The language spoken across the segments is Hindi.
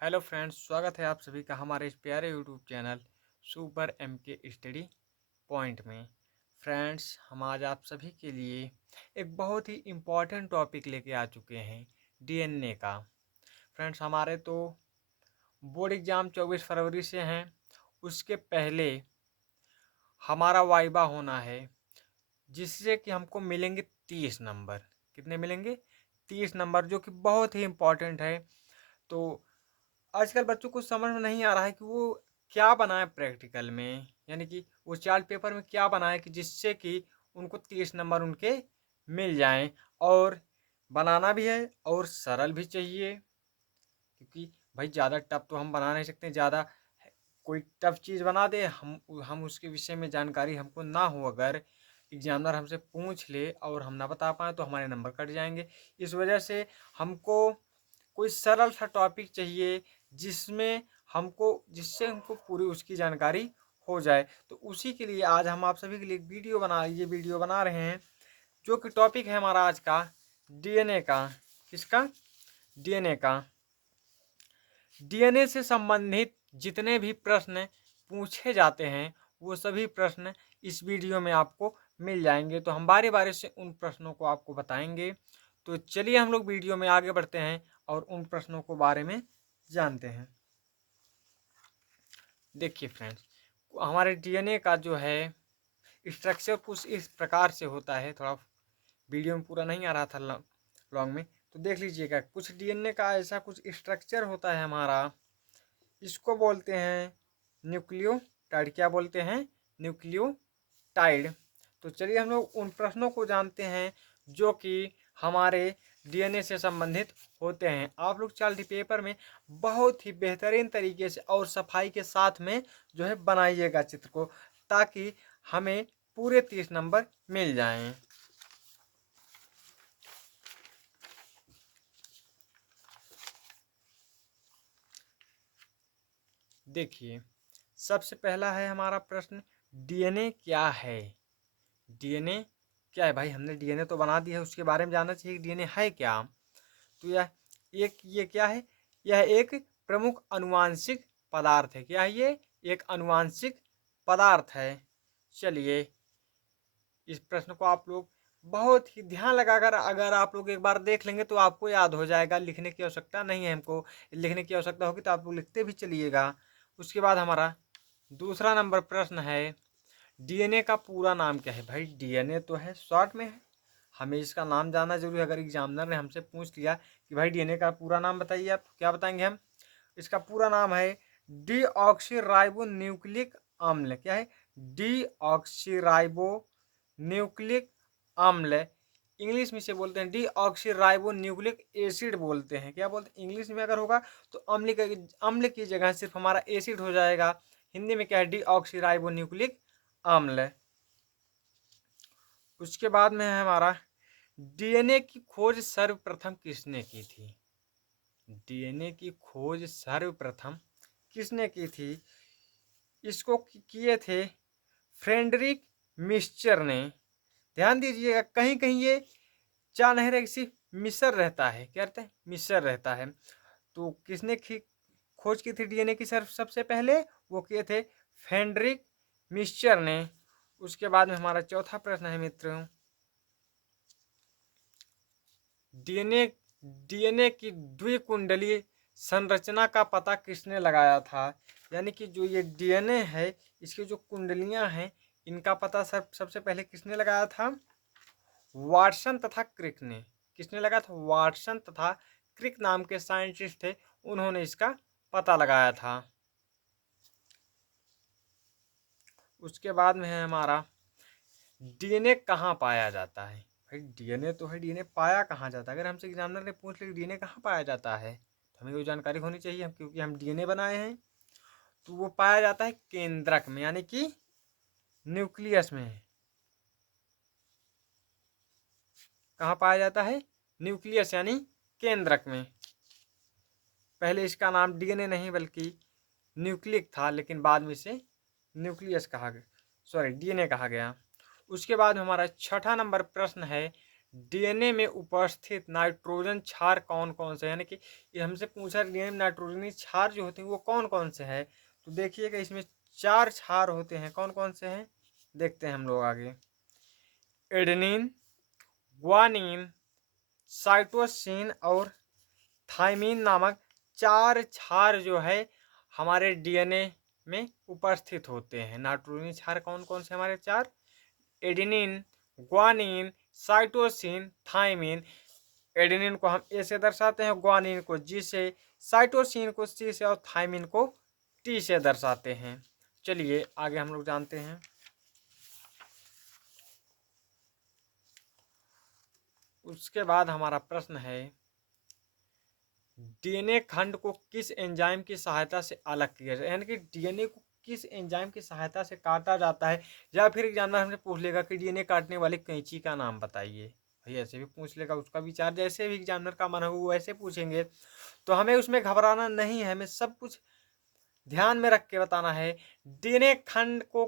हेलो फ्रेंड्स, स्वागत है आप सभी का हमारे इस प्यारे यूट्यूब चैनल सुपर एम के स्टडी पॉइंट में। फ्रेंड्स, हम आज आप सभी के लिए एक बहुत ही इम्पॉर्टेंट टॉपिक लेके आ चुके हैं, डीएनए का। फ्रेंड्स, हमारे तो बोर्ड एग्ज़ाम 24 फरवरी से हैं। उसके पहले हमारा वाइवा होना है, जिससे कि हमको मिलेंगे 30 नंबर। कितने मिलेंगे? 30 नंबर, जो कि बहुत ही इम्पॉर्टेंट है। तो आजकल बच्चों को समझ में नहीं आ रहा है कि वो क्या बनाए प्रैक्टिकल में, यानी कि वो चार्ट पेपर में क्या बनाए कि जिससे कि उनको 30 नंबर उनके मिल जाएं। और बनाना भी है और सरल भी चाहिए, क्योंकि भाई ज़्यादा टफ तो हम बना नहीं सकते। ज़्यादा कोई टफ चीज़ बना दे, हम उसके विषय में जानकारी हमको ना हो, अगर एग्जामिनर हमसे पूछ ले और हम ना बता पाएँ तो हमारे नंबर कट जाएंगे। इस वजह से हमको कोई सरल सा टॉपिक चाहिए जिससे हमको पूरी उसकी जानकारी हो जाए। तो उसी के लिए आज हम आप सभी के लिए ये वीडियो बना रहे हैं, जो कि टॉपिक है हमारा आज का डीएनए का। किसका? डीएनए का। डीएनए से संबंधित जितने भी प्रश्न पूछे जाते हैं, वो सभी प्रश्न इस वीडियो में आपको मिल जाएंगे। तो हम बारी बारी से उन प्रश्नों को आपको बताएंगे। तो चलिए हम लोग वीडियो में आगे बढ़ते हैं और उन प्रश्नों को बारे में जानते हैं। देखिए फ्रेंड्स, हमारे डीएनए का जो है स्ट्रक्चर कुछ इस प्रकार से होता है। थोड़ा वीडियो में पूरा नहीं आ रहा था लॉन्ग में, तो देख लीजिएगा। कुछ डीएनए का ऐसा कुछ स्ट्रक्चर होता है हमारा, इसको बोलते हैं न्यूक्लियोटाइड। क्या बोलते हैं? न्यूक्लियोटाइड। तो चलिए हम लोग उन प्रश्नों को जानते हैं जो कि हमारे डीएनए से संबंधित होते हैं। आप लोग चार्ट पेपर में बहुत ही बेहतरीन तरीके से और सफाई के साथ में जो है बनाइएगा चित्र को, ताकि हमें पूरे 30 नंबर मिल जाएं। देखिए, सबसे पहला है हमारा प्रश्न, डीएनए क्या है? डीएनए क्या है? भाई, हमने डीएनए तो बना दिया है, उसके बारे में जानना चाहिए कि डीएनए है क्या। तो ये क्या है? यह एक प्रमुख अनुवांशिक पदार्थ है। क्या है ये? एक अनुवांशिक पदार्थ है। चलिए, इस प्रश्न को आप लोग बहुत ही ध्यान लगाकर अगर आप लोग एक बार देख लेंगे तो आपको याद हो जाएगा। लिखने की आवश्यकता नहीं है हमको। लिखने की आवश्यकता होगी तो आप लोग लिखते भी चलिएगा। उसके बाद हमारा दूसरा नंबर प्रश्न है, डीएनए का पूरा नाम क्या है? भाई, डीएनए तो है, शॉर्ट में है, हमें इसका नाम जानना जरूरी है। अगर एग्जामिनर ने हमसे पूछ लिया कि भाई डीएनए का पूरा नाम बताइए, आप क्या बताएंगे? हम इसका पूरा नाम है डीऑक्सीराइबो न्यूक्लिक अम्ल। क्या है? डीऑक्सीराइबो न्यूक्लिक अम्ल। इंग्लिश में से बोलते हैं डीऑक्सीराइबो न्यूक्लिक एसिड बोलते हैं। क्या बोलते हैं? इंग्लिश में अगर होगा तो अम्ल की जगह सिर्फ हमारा एसिड हो जाएगा। हिंदी में क्या है? डीऑक्सीराइबो न्यूक्लिक अम्ल। उसके बाद में है हमारा, डीएनए की खोज सर्वप्रथम किसने की थी? डीएनए की खोज सर्वप्रथम किसने की थी? इसको किए थे फ्रेडरिक मिस्चर ने। ध्यान दीजिएगा, कहीं कहीं ये चा नहीं रहे, सिर्फ मिसर रहता है। क्या रहता है? मिसर रहता है। तो किसने खोज की थी डीएनए की सबसे पहले? वो किए थे फ्रेडरिक मिस्चर ने। उसके बाद में हमारा चौथा प्रश्न है मित्रों, डीएनए डीएनए की द्विकुंडलीय संरचना का पता किसने लगाया था? यानी कि जो ये डीएनए है, इसकी जो कुंडलियां हैं, इनका पता सबसे पहले किसने लगाया था? वाटसन तथा क्रिक ने। किसने लगाया था? वाटसन तथा क्रिक नाम के साइंटिस्ट थे, उन्होंने इसका पता लगाया था। उसके बाद में है हमारा, डीएनए कहाँ पाया जाता है? भाई, डीएनए तो है, डीएनए पाया कहाँ जाता है? अगर हमसे एग्जामिनर ने पूछ लिया डीएनए कहाँ पाया जाता है, तो हमें वो जानकारी होनी चाहिए। क्योंकि हम डीएनए बनाए हैं, तो वो पाया जाता है केंद्रक में, यानी कि न्यूक्लियस में। कहाँ पाया जाता है? न्यूक्लियस यानी केंद्रक में। पहले इसका नाम डीएनए नहीं बल्कि न्यूक्लिक था, लेकिन बाद में इसे न्यूक्लियस कहा गया, सॉरी, डीएनए कहा गया। उसके बाद हमारा छठा नंबर प्रश्न है, डीएनए में उपस्थित नाइट्रोजन क्षार कौन कौन से, यानी कि ये हमसे पूछा डीएनए में नाइट्रोजनी क्षार जो होते हैं वो कौन कौन से हैं। तो देखिएगा इसमें 4 क्षार होते हैं, कौन कौन से हैं देखते हैं हम लोग आगे। एडेनिन, ग्वानिन, साइटोसिन और थाइमिन नामक 4 क्षार जो है हमारे डीएनए में उपस्थित होते हैं। नाइट्रोजनी क्षार कौन कौन से हमारे 4, adenine, guanine, cytosine, thymine. Adenine को हम ए से दर्शाते हैं, ग्वानिन को जी से, साइटोसिन को सी से और थाइमिन को टी से दर्शाते हैं। चलिए आगे हम लोग जानते हैं। उसके बाद हमारा प्रश्न है डीएनए खंड को किस एंजाइम की सहायता से अलग किया जाए, यानी कि डीएनए को किस एंजाइम की सहायता से काटा जाता है। या फिर एग्जामिनर हमसे पूछ लेगा कि डीएनए काटने वाली कैंची का नाम बताइए, भाई ऐसे भी पूछ लेगा, उसका विचार जैसे भी एग्जामिनर का मन हो वैसे पूछेंगे। तो हमें उसमें घबराना नहीं है, हमें सब कुछ ध्यान में रख के बताना है। डीएनए खंड को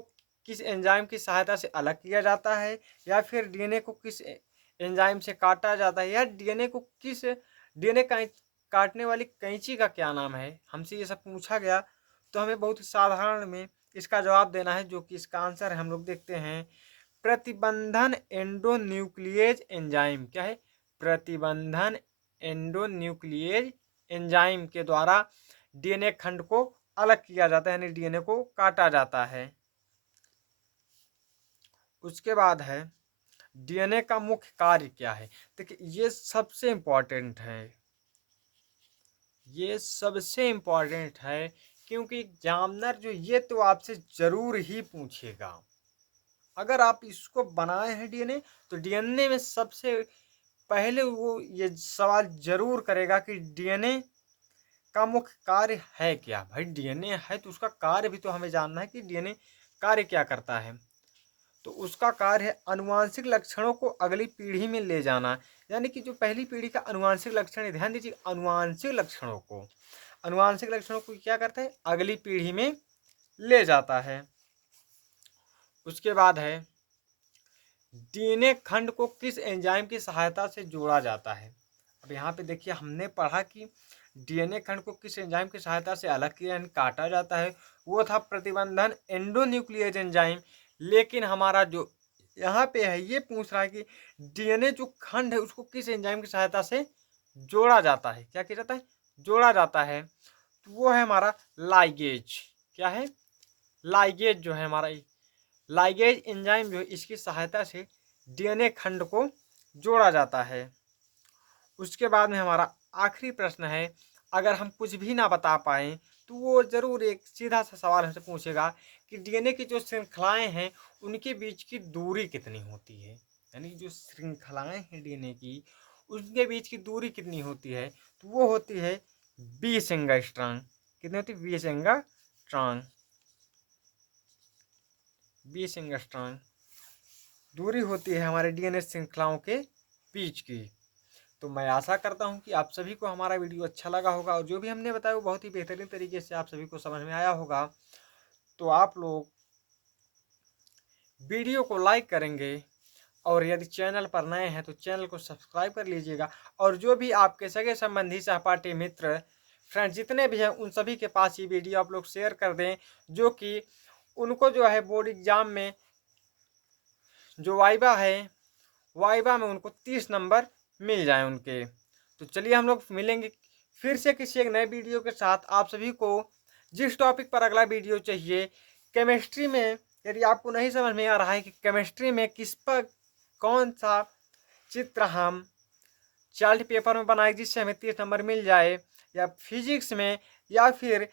किस एंजाइम की सहायता से अलग किया जाता है, या फिर डीएनए को किस एंजाइम से काटा जाता है, या डीएनए को किस डीएनए काटने वाली कैंची का क्या नाम है, हमसे ये सब पूछा गया। तो हमें बहुत ही साधारण में इसका जवाब देना है, जो कि इसका आंसर है हम लोग देखते हैं प्रतिबंधन एंडोन्यूक्लिएज एंजाइम। क्या है, प्रतिबंधन एंडोन्यूक्लिएज एंजाइम के द्वारा डीएनए खंड को अलग किया जाता है, यानी डीएनए को काटा जाता है। उसके बाद है डीएनए का मुख्य कार्य क्या है। देखिए ये सबसे इंपॉर्टेंट है, ये सबसे इंपॉर्टेंट है, क्योंकि एग्जामिनर जो ये तो आपसे जरूर ही पूछेगा। अगर आप इसको बनाए हैं डीएनए, तो डीएनए में सबसे पहले वो ये सवाल जरूर करेगा कि डीएनए का मुख्य कार्य है क्या। भाई डीएनए है तो उसका कार्य भी तो हमें जानना है कि डीएनए कार्य क्या करता है। तो उसका कार्य है आनुवांशिक लक्षणों को अगली पीढ़ी में ले जाना, यानी कि जो पहली पीढ़ी का आनुवांशिक लक्षण है, ध्यान दीजिए आनुवांशिक लक्षणों को क्या करता है, अगली पीढ़ी में ले जाता है। उसके बाद है डीएनए खंड को किस एंजाइम की सहायता से जोड़ा जाता है। अब यहाँ पे देखिए हमने पढ़ा कि डीएनए खंड को किस एंजाइम की सहायता से अलग किया काटा जाता है, वो था प्रतिबंधन एंडोन्यूक्लिएज एंजाइम। लेकिन हमारा जो यहाँ पे है ये पूछ रहा है कि डीएनए जो खंड है उसको किस एंजाइम की सहायता से जोड़ा जाता है, क्या किया जाता है, जोड़ा जाता है। तो वो है हमारा लाइगेज। क्या है, लाइगेज जो है हमारा लाइगेज एंजाइम जो है इसकी सहायता से डीएनए खंड को जोड़ा जाता है। उसके बाद में हमारा आखिरी प्रश्न है, अगर हम कुछ भी ना बता पाए तो वो जरूर एक सीधा सा सवाल हमसे पूछेगा कि डीएनए की जो श्रृंखलाएं हैं उनके बीच की दूरी कितनी होती है, यानी जो श्रृंखलाएं हैं डीएनए की उनके बीच की दूरी कितनी होती है। तो वो होती है 20 एंगस्ट्रॉम। कितनी होती है, 20 एंगस्ट्रॉम, 20 एंगस्ट्रॉम दूरी होती है हमारे डीएनए श्रृंखलाओं के बीच की। तो मैं आशा करता हूं कि आप सभी को हमारा वीडियो अच्छा लगा होगा, और जो भी हमने बताया वो बहुत ही बेहतरीन तरीके से आप सभी को समझ में आया होगा। तो आप लोग वीडियो को लाइक करेंगे, और यदि चैनल पर नए हैं तो चैनल को सब्सक्राइब कर लीजिएगा। और जो भी आपके सगे संबंधी, सहपाठी, मित्र, फ्रेंड्स जितने भी हैं उन सभी के पास ये वीडियो आप लोग शेयर कर दें, जो कि उनको जो है बोर्ड एग्जाम में जो वाइवा है, वाइवा में उनको 30 नंबर मिल जाए उनके। तो चलिए हम लोग मिलेंगे फिर से किसी एक नए वीडियो के साथ। आप सभी को जिस टॉपिक पर अगला वीडियो चाहिए, केमिस्ट्री में यदि आपको नहीं समझ में आ रहा है कि केमिस्ट्री में किस पर कौन सा चित्र हम चार्ट पेपर में बनाए जिससे हमें 30 नंबर मिल जाए, या फिजिक्स में, या फिर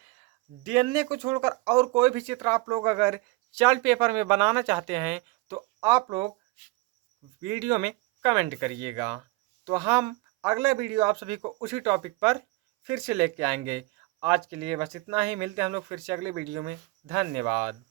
डीएनए को छोड़कर और कोई भी चित्र आप लोग अगर चार्ट पेपर में बनाना चाहते हैं तो आप लोग वीडियो में कमेंट करिएगा। तो हम अगला वीडियो आप सभी को उसी टॉपिक पर फिर से लेके आएंगे। आज के लिए बस इतना ही, मिलते हैं हम लोग फिर से अगले वीडियो में। धन्यवाद।